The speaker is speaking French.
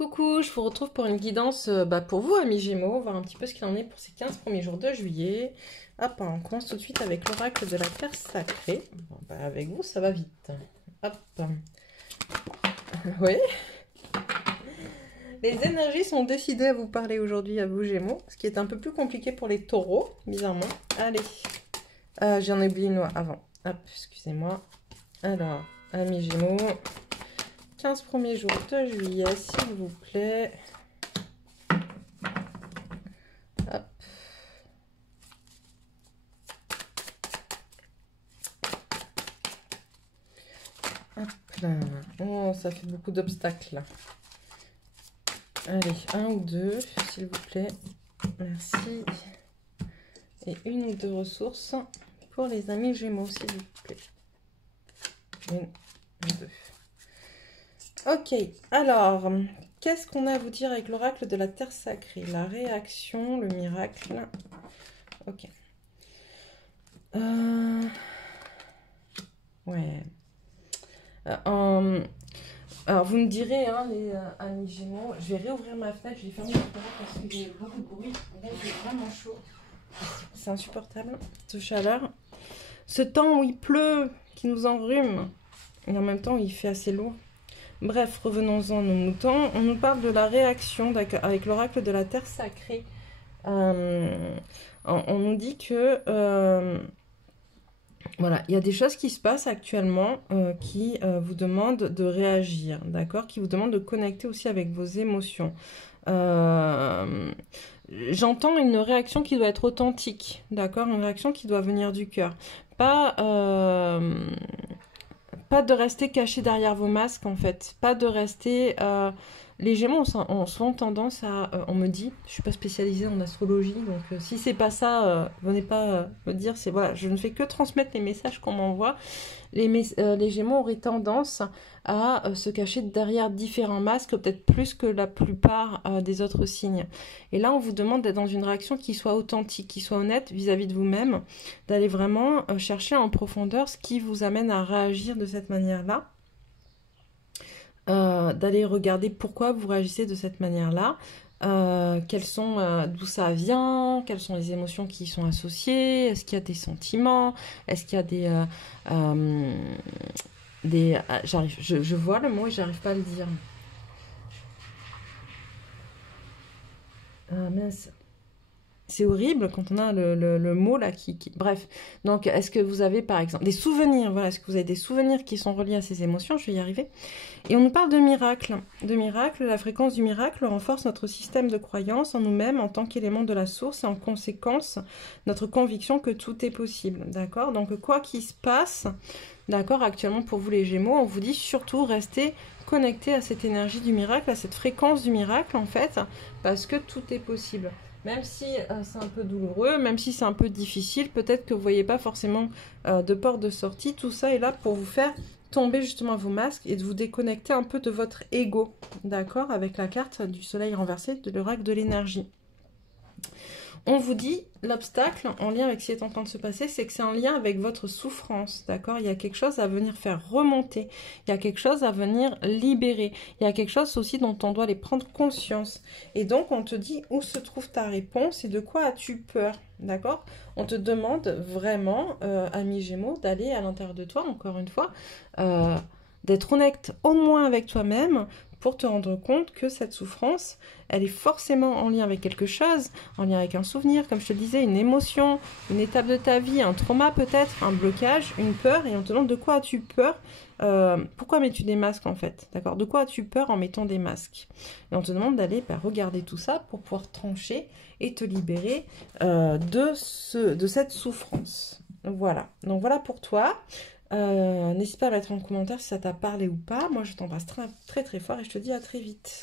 Coucou, je vous retrouve pour une guidance pour vous, amis Gémeaux, voir un petit peu ce qu'il en est pour ces 15 premiers jours de juillet. Hop, on commence tout de suite avec l'oracle de la Terre sacrée. Bon, avec vous, ça va vite. Hop. Oui. Les énergies sont décidées à vous parler aujourd'hui, à vous Gémeaux, ce qui est un peu plus compliqué pour les taureaux, bizarrement. Allez. J'en ai oublié une avant. Hop, excusez-moi. Alors, amis Gémeaux, 15 premiers jours de juillet, s'il vous plaît. Hop. Hop là. Oh, ça fait beaucoup d'obstacles là. Allez, un ou deux, s'il vous plaît. Merci. Et une ou deux ressources pour les amis Gémeaux, s'il vous plaît. Une, deux. Ok, alors, qu'est-ce qu'on a à vous dire avec l'oracle de la Terre sacrée? La réaction, le miracle. Ok. Ouais. Alors, vous me direz, hein, les amis Gémeaux, je vais réouvrir ma fenêtre, je vais fermer la fenêtre parce qu'il y a beaucoup de bruit. Là, il est vraiment chaud. C'est insupportable, cette chaleur. Ce temps où il pleut, qui nous enrhume, et en même temps, il fait assez lourd. Bref, revenons-en nos moutons. On nous parle de la réaction avec l'oracle de la Terre sacrée. On nous dit que voilà, il y a des choses qui se passent actuellement qui vous demandent de réagir, d'accord? Qui vous demandent de connecter aussi avec vos émotions. J'entends une réaction qui doit être authentique, d'accord? Une réaction qui doit venir du cœur. Pas de rester caché derrière vos masques, en fait. Pas de rester... les Gémeaux ont souvent tendance à... on me dit, je suis pas spécialisée en astrologie, donc si c'est pas ça, venez pas me dire, c'est voilà, je ne fais que transmettre les messages qu'on m'envoie. Les Gémeaux auraient tendance à se cacher derrière différents masques, peut-être plus que la plupart des autres signes. Et là, on vous demande d'être dans une réaction qui soit authentique, qui soit honnête vis-à-vis de vous-même, d'aller vraiment chercher en profondeur ce qui vous amène à réagir de cette manière-là. D'aller regarder pourquoi vous réagissez de cette manière-là, d'où ça vient, quelles sont les émotions qui y sont associées, est-ce qu'il y a des sentiments, est-ce qu'il y a je vois le mot et j'arrive pas à le dire. Mince. C'est horrible quand on a le mot là qui... Bref, donc est-ce que vous avez par exemple des souvenirs, voilà, est-ce que vous avez des souvenirs qui sont reliés à ces émotions? Je vais y arriver. Et on nous parle de miracle. De miracle, la fréquence du miracle renforce notre système de croyance en nous-mêmes en tant qu'élément de la source et en conséquence notre conviction que tout est possible, d'accord? Donc quoi qu'il se passe, d'accord, actuellement pour vous les Gémeaux, on vous dit surtout restez connectés à cette énergie du miracle, à cette fréquence du miracle en fait, parce que tout est possible. Même si c'est un peu douloureux, même si c'est un peu difficile, peut-être que vous ne voyez pas forcément de porte de sortie, tout ça est là pour vous faire tomber justement vos masques et de vous déconnecter un peu de votre ego, d'accord? Avec la carte du soleil renversé de l'oracle de l'énergie. On vous dit, l'obstacle en lien avec ce qui est en train de se passer, c'est que c'est en lien avec votre souffrance, d'accord? Il y a quelque chose à venir faire remonter, il y a quelque chose à venir libérer, il y a quelque chose aussi dont on doit aller prendre conscience. Et donc, on te dit où se trouve ta réponse et de quoi as-tu peur, d'accord? On te demande vraiment, ami Gémeaux, d'aller à l'intérieur de toi, encore une fois, d'être honnête au moins avec toi-même, pour te rendre compte que cette souffrance, elle est forcément en lien avec quelque chose, en lien avec un souvenir, comme je te le disais, une émotion, une étape de ta vie, un trauma peut-être, un blocage, une peur, et on te demande de quoi as-tu peur, pourquoi mets-tu des masques en fait, d'accord? De quoi as-tu peur en mettant des masques? Et on te demande d'aller regarder tout ça pour pouvoir trancher et te libérer de cette souffrance. Voilà, donc voilà pour toi. N'hésite pas à mettre en commentaire si ça t'a parlé ou pas. Moi, je t'embrasse très, très, très fort et je te dis à très vite.